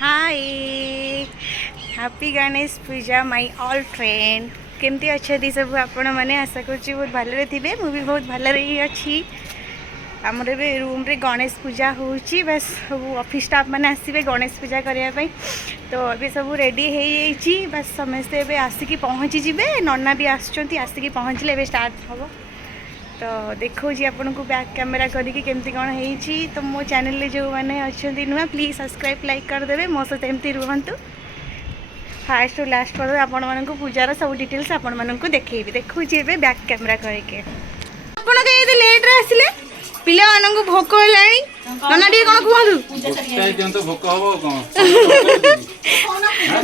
Hi happy Ganesh Puja my all friend केमती अच्छा सब आपण मैंने आशा करुँच बहुत भलरे थे मुझे बहुत भलरे ही अच्छी आमर ए रूम रे गणेश पूजा होची बस सब ऑफिस स्टाफ मैंने आसवे गणेश पूजा करने तो अभी सब रेडी हो बस समस्ते ए आसिकी पहुँची जिबे नन्ना भी आसिकी पहुँचले स्टार्ट हम तो देखो आपन को बैक कैमेरा करके केमती कौन है तो मो चैनल जो मैंने अच्छा नुआ प्लीज सब्सक्राइब लाइक करदे मो सहित एमती रुहतु फास्ट टू लास्ट पर आपण मानक पूजार सब डिटेल्स आपण मानक देखेबी देखो बैक कैमेरा करके आपण के लेट रे आसिले पिला मानक भोक होलानी नन्ना टी कोन कहू भोक हबो कोन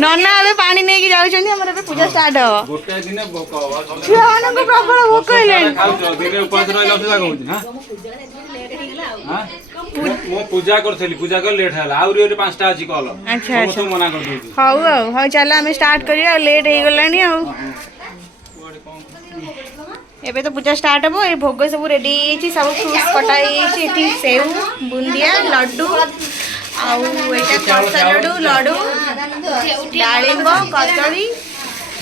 नन्ना अबे पानी नै कि जाउछन हमर अबे पूजा स्टार्ट हो गोटे दिन भोक हबो छुआ मानक प्रबल भोक होलानी खाउ दिन उपास रहला से कहू हां हां मो पूजा करथली पूजा कर लेट हला आउरी ओरे पांचटा अछि कॉल अच्छा अच्छा मना कर दउछी हाउ चल हमें स्टार्ट करिया लेट हो गलानी आ एबे तो पूजा स्टार्ट हो ये भोग सब रेडी है सब फ्रूट्स कटाई सेव बुंदिया लड्डू आउ एटा खसा लड्डू लड्डू डालिंब कदली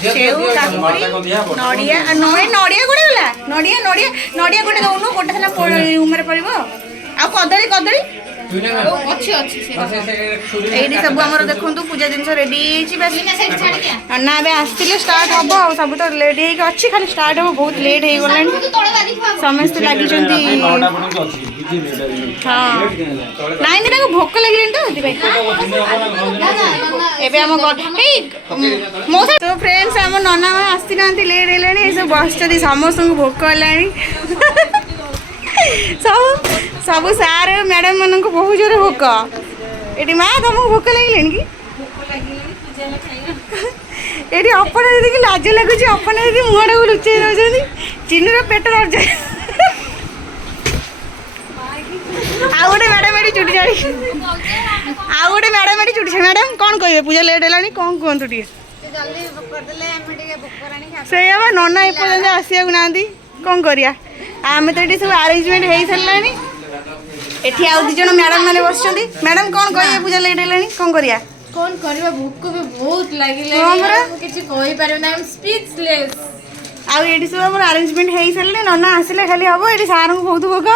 सेव काकुड़ी नड़िया नड़िया गोटे गला नड़िया नड़िया नड़िया गोटे दउनु गोटे थाना उमर पड़िबो आ कदली कदली सब आम देखु पूजा जिन रेडी ना आसते स्टार्ट हम सब तो लेट अच्छी खाली स्टार्ट हम बहुत लेट हो गला समस्त लगी हाँ नाइन भोक लगे तो फ्रेंड्स आम नना आसी ना लेट है सब बस समस्त भोक है सब सब सार मैडम मान को बहुत जोर भोक ये माँ तुमको भोक लगे कि ये अपन दीदी लाज लगुच अपन दीदी मुहटा को लुचे दौरान चिन्नूर पेट लड़ जाए आउ गोटे मैडम ये चुटी छाड़ी आउ गोटे मैडम ये चुटी छाड़ी मैडम कौन कहे पूजा लेट है कौन कहतु टे से नना एपर्तंत आसिया ना कौन करिया आम तो ये सब आरेंजमेंट हो सारे एठी आउ दी जन मैडम माने बस मैडम कौन कहिए पूजा लेट है कौन करिया कौन करबा भूख भी बहुत लागिले किछि कहि पारे ना स्पीचलेस आउ ये सब हमर अरेंजमेंट हो सारे नना आसिले खाली हम ये सार को बहुत भोग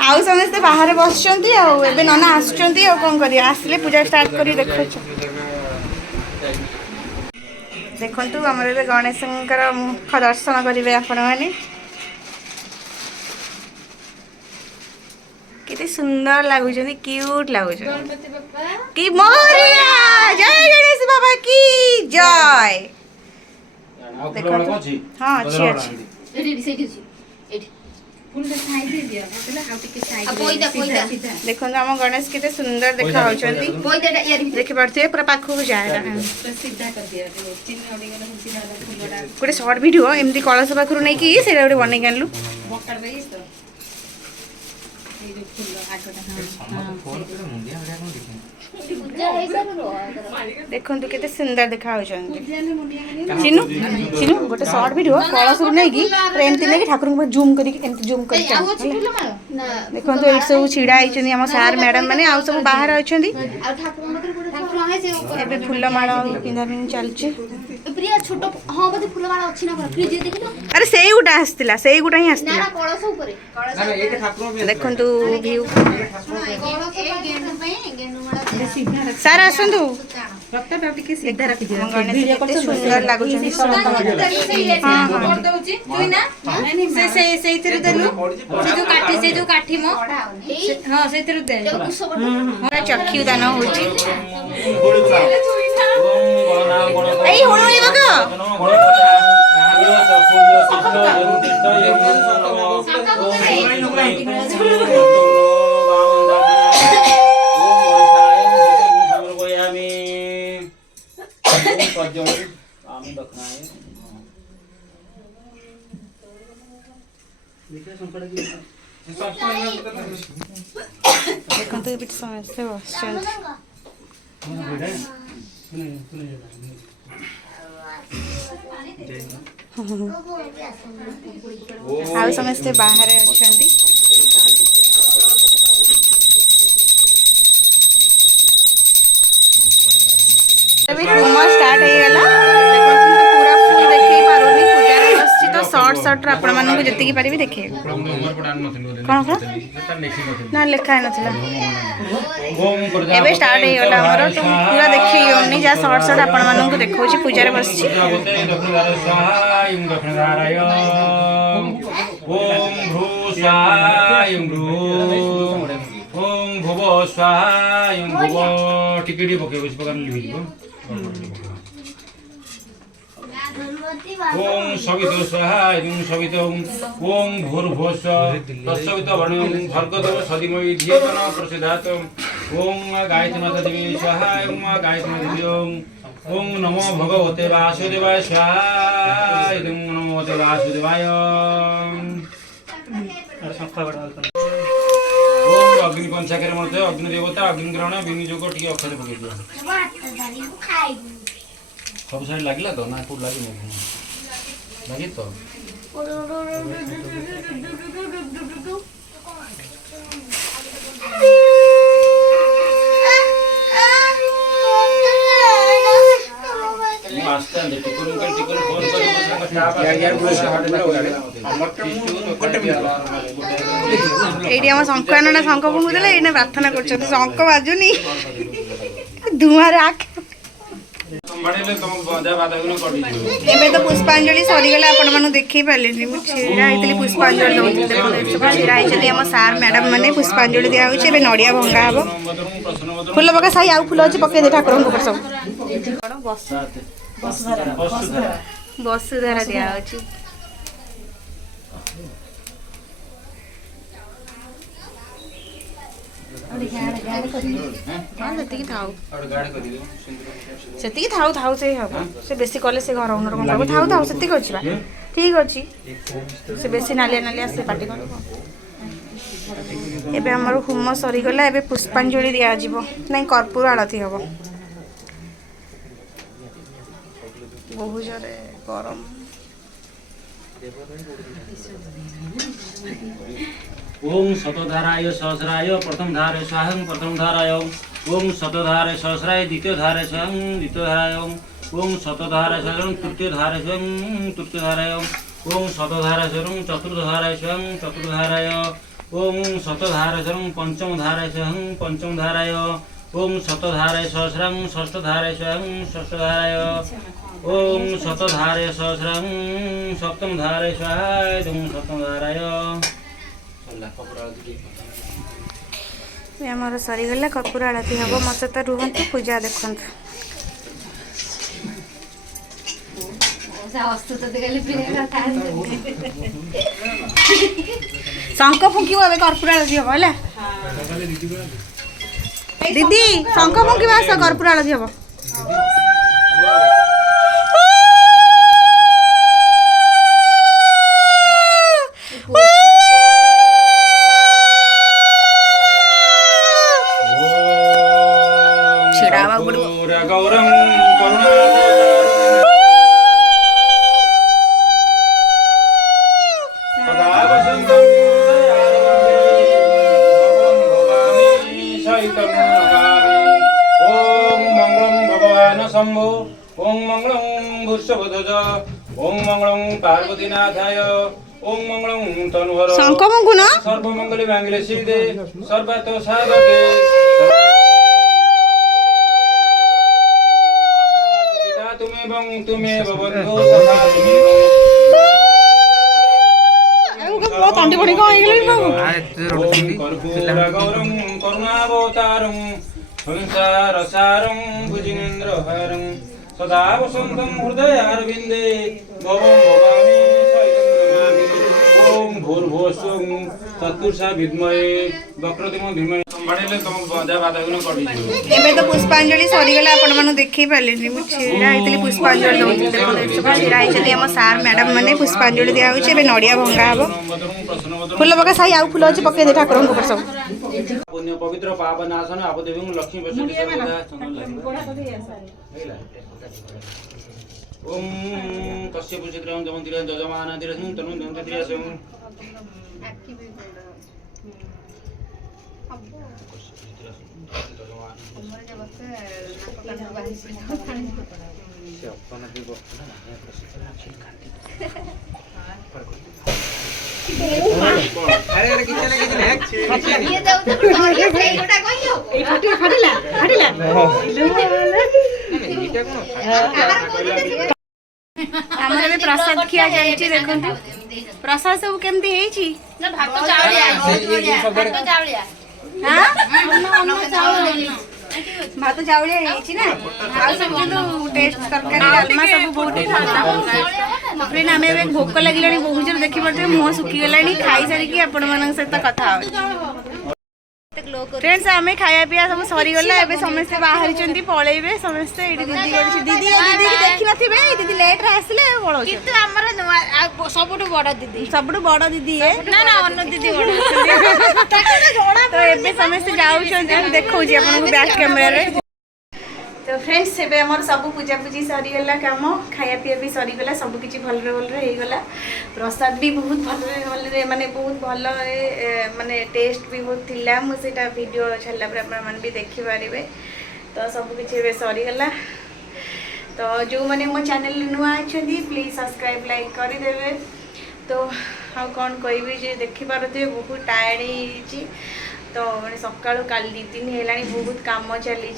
आउ समस्ते बाहर बस एबे नना आसुचंती कौन करिया आसिले पूजा स्टार्ट करी देखो देखंतु हमर एबे गणेशंकर मुख दर्शन करिवे आपण माने कितने सुंदर लगुच क्यूट लगुच कि मोरिया जय गणेश बाबा की जय हाँ अच्छी अच्छी देखो आम गणेश के सुंदर देखा देखी पारे पूरा पाखक जाए गोटे सर्ट वीडियो एमती कलश पाखु नहीं कि से गोटे बनई आनलु देखो केते सुंदर देखा चिन्नू चिन्नू गोटे शॉर्ट वीडियो कलश नहीं कि एमती नहीं ठाकुर को जूम करके जूम करके देखो ये सब छिड़ा होती आम सार मैडम मैंने आउ सब बाहर अच्छा फुल माड़ पिंधा पिंधि चलती अरे से गोटा आसला से गोटा ही आसला देखु व्यू सार आसतु सुंदर लगुच चक्षु दान हो देखते ये समस्ते बस आउ समस्ते बाहर अच्छा ସର୍ଟର ଆପଣମାନଙ୍କୁ ଯେତିକି ପାରିବି ଦେଖେଇବି। କ'ଣ କ'ଣ ନା ଲେଖା ହେଇନଥିଲା। ଏବେ ଷ୍ଟାର୍ଟ ହେଇଗଲା ଆମର, ତ ପୁରା ଦେଖେଇ ହେଉନି, ଯାହା ସର୍ଟ ସର୍ଟ ଆପଣମାନଙ୍କୁ ଦେଖାଉଛି। ପୂଜାରେ ବସିଛି। ओम भुव स्वाहा ओम भुव टिके टिके पके इस प्रकार लिखिबो ओम सवित स्वाहा ओम सवित ओम भूर्भुवः तत्सवित वर्णं भर्गदेव सदिमहि धियेन प्रचोदयात् ओम गायत्री माता देवी स्वाहा ओम गायत्री माता देवी ओम नमो भगवते वासुदेवाय स्वाहा ओम नमो भगवते वासुदेवाय ओम अग्नि पंचाकर मत अग्नि देवता अग्नि ग्रहण विनियोग टी अक्षर पकड़ दिया सब साइड लागला तो ना फुल लागी लगी तो आस्ते आस्ते टिकन फोन कर ଏଇଠି ଆମ ଶଙ୍ଖାନଟା ଶଙ୍ଖ ଫୁଙ୍କୁଥିଲେ, ଏଇନା ପ୍ରାର୍ଥନା କରୁଛନ୍ତି। ଶଙ୍ଖ ବାଜୁନି, ଧୂଆଁରେ ଆଖି। ଏବେ ତ ପୁଷ୍ପାଞ୍ଜଳି ସରିଗଲା, ଆପଣମାନଙ୍କୁ ଦେଖେଇ ପାରିଲିନି। ମୁଁ ଛିଡ଼ା ହେଇଥିଲି ପୁଷ୍ପାଞ୍ଜଳି ଦେଉଥିଲି। ଦେଖନ୍ତୁ ସବୁ ଛିଡ଼ା ହେଇଛନ୍ତି ଆମ ସାର୍ ମ୍ୟାଡ଼ାମ୍ ମାନେ। ପୁଷ୍ପାଞ୍ଜଳି ଦିଆହେଉଛି। ଏବେ ନଡ଼ିଆ ଭଙ୍ଗା ହେବ। ଫୁଲ ପକା ସାହି ଆଉ ଫୁଲ ଅଛି ପକେଇ ଦେ ଠାକୁରଙ୍କ ଉପରେ ସବୁ। କ'ଣ ବସୁଧାରା ଦିଆହେଉଛି। ସେତିକି ଥାଉ ସେତିକି ଥାଉ ଥାଉ ସେ ହେବ। ସେ ବେଶୀ କଲେ ସେ ଘର ଓନର କ'ଣ କରିବ। ଥାଉ ଥାଉ ସେତିକି ଅଛି ବା, ଠିକ୍ ଅଛି। ସେ ବେଶୀ ନାଲିଆ ନାଲିଆ ସେ ପାଟି କରିବ। ଏବେ ଆମର ହୋମ ସରିଗଲା। ଏବେ ପୁଷ୍ପାଞ୍ଜଳି ଦିଆଯିବ, ନାଇଁ କର୍ପୂର ଆଳତି ହେବ। ବହୁ ଜୋରେ ଗରମ। ओम शतधाराय सहस्राय प्रथम धाराय स्वाहं प्रथम धाराय ओम शतधाराय सहस्राय द्वितीय धाराय स्वयं द्वितीय धाराय ओम शतधाराय स्वयं तृतीय धाराय स्वयं तृतीय धाराय ओम शतधाराय स्वयं चतुर्थ धाराय स्वयं चतुर्थ धाराय ओम शतधाराय स्वयं पंचम धाराय स्वयं पंचम धाराय ओम शतधाराय सहस्रं षष्ठ धाराय स्वयं षष्ठ धाराय ओम शतधाराय सहस्रं सप्तम धाराय स्वाहाय सप्तम धाराय ଆମର ସରିଗଲା। କର୍ପୂର ଆଳତି ହେବ। ମୋ ସହିତ ରୁହନ୍ତୁ, ପୂଜା ଦେଖନ୍ତୁ। ଶଙ୍ଖ ଫୁଙ୍କିବ, ଏବେ କର୍ପୂର ଆଳତି ହେବ ହେଲା। ଦିଦି ଶଙ୍ଖ ଫୁଙ୍କିବ, ଆସ କର୍ପୂର ଆଳତି ହେବ। गौरम ओम मंगलम भगवान शंभो ओम मंगलम भूषभध्वज ओम मंगलम पार्वतीनाथाय ओम मंगलम तनुहर शंख फुंकुन सर्वमंगले मांगल्ये शिवे सर्वातो साधके तुम्हें बंधु तंटी पड़ी कौन गौरम करुणावतारं संसारसारं भुजगेन्द्रहारं सदा वसन्तं हृदयारविन्दे भवं भवामि ओम भूर्भुवः तत्पुरुषा विद्महे वक्रतुंड धीमहि संभाळिले तम बजा बादाविन कटि ଏବେ ତ ପୁଷ୍ପାଞ୍ଜଳି ସରିଗଲା, ଆପଣମାନଙ୍କୁ ଦେଖେଇ ପାରିଲିନି। ମୁଁ ଛିଡ଼ା ହେଇଥିଲି ପୁଷ୍ପାଞ୍ଜଳି ଦେଉଥିଲି। ଦେଖନ୍ତୁ ସବୁ ଛିଡ଼ା ହେଇଛନ୍ତି ଆମ ସାର୍ ମ୍ୟାଡ଼ାମ୍ ମାନେ। ପୁଷ୍ପାଞ୍ଜଳି ଦିଆହେଉଛି। ଏବେ ନଡ଼ିଆ ଭଙ୍ଗା ହେବ। ଫୁଲ ପକା ସାହି ଆଉ ଫୁଲ ଅଛି ପକେଇ ଦେ ଠାକୁରଙ୍କ ଉପରେ ସବୁ। पुण्य पवित्र पावन आसन आपदेवी लक्ष्मी बसती सर्वदा ओम कस्य पुचित्रं जमन्तिरं जजमानतिरं तनु दन्ततिरसं ସେ ଅପନ ବି ବସିଥିଲା ମାନେ ବସିଥିଲା ସେ କାଟି ଆରେ ଆରେ କିଛି ନା କିଛି ନାହିଁ ଇଏ ଦେଉ ତ ସରିଏ ସେଇ ଗୋଟା କହିବ এই ফাটিলা ফাটিলা ফাটিলা ଏଇଟା କଣ କାହାର କୋଉଠି ଆମର ଏବେ ପ୍ରସାଦ ଖିଆ ଚାଲିଛି ଦେଖନ୍ତୁ ପ୍ରସାଦ ସବୁ କେମିତି ହେଇଛି ନା ଭାତ ଚାଉଳିଆ ଭାତ ଚାଉଳିଆ ହଁ ଅନ୍ନ ଚାଉଳ ଭାତ ଚାଉଳିଆ ହେଇଛି ନା ଆଉ ସବୁ କିନ୍ତୁ ଟେଷ୍ଟ ତରକାରୀ ଡାଲମା ସବୁ ବହୁତ ଫ୍ରେଣ୍ଡ ଆମେ ଏବେ ଭୋକ ଲାଗିଲାଣି ବହୁତ ଜୋର ଦେଖିପାରୁଥିବେ ମୁହଁ ଶୁଖିଗଲାଣି ଖାଇସାରିକି ଆପଣମାନଙ୍କ ସହିତ କଥା ହଉଛି फ्रेंड्स आम खाया पिया सब सरीगला ए समस्ते बाहरी पलैबे समस्ते दीदी दीदी दीदी देखी नी दीदी लेट आसिले किंतु हमर सबुठ बड़ दीदी सबुठ बड़ दीदी ना ना अन्न दीदी बड़ तो ए समस्ते जाऊँ देखा बैक कैमेरा तो फ्रेंड्स एबे हमर सब पूजा पूजी सरीगला काम खाया पिया भी सरीगला सब किछि भलरे भलरे हेगला प्रसाद भी बहुत भलरे माने बहुत भल माने टेस्ट भी बहुत थिला मु सेटा वीडियो छल्ला पर अपन मन भी देखि पारिबे तो सब किछि एबे सरीगला तो जो माने मो चैनल नुआ अछंदी प्लीज सब्सक्राइब लाइक करि देबे तो आ कोन कहबी जे देखि पारते बहुत टायर्ड ही तो माने सकाळो काल 2 दिन हेलानी बहुत काम चली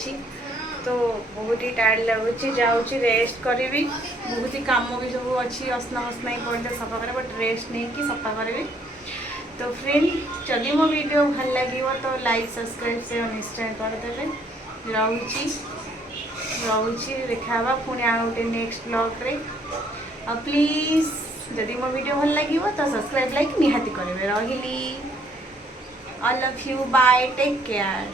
तो बहुत ही टायर्ड लगुच जाऊँगी रेस्ट करी बहुत ही कम भी सब अच्छी असना फसना पड़े सफा कर बट रेस्ट नहीं कि सफा करी तो फ्रेंड जदि मो वीडियो भल लगे तो लाइक सब्सक्राइब से निश्चय करदे रोची देखा पुणी आ गए नेक्स्ट ब्लॉग रे प्लीज जदि मो वीडियो भल लगे तो सब्सक्राइब लाइक निहाती करेंगे रही I love you bye take care.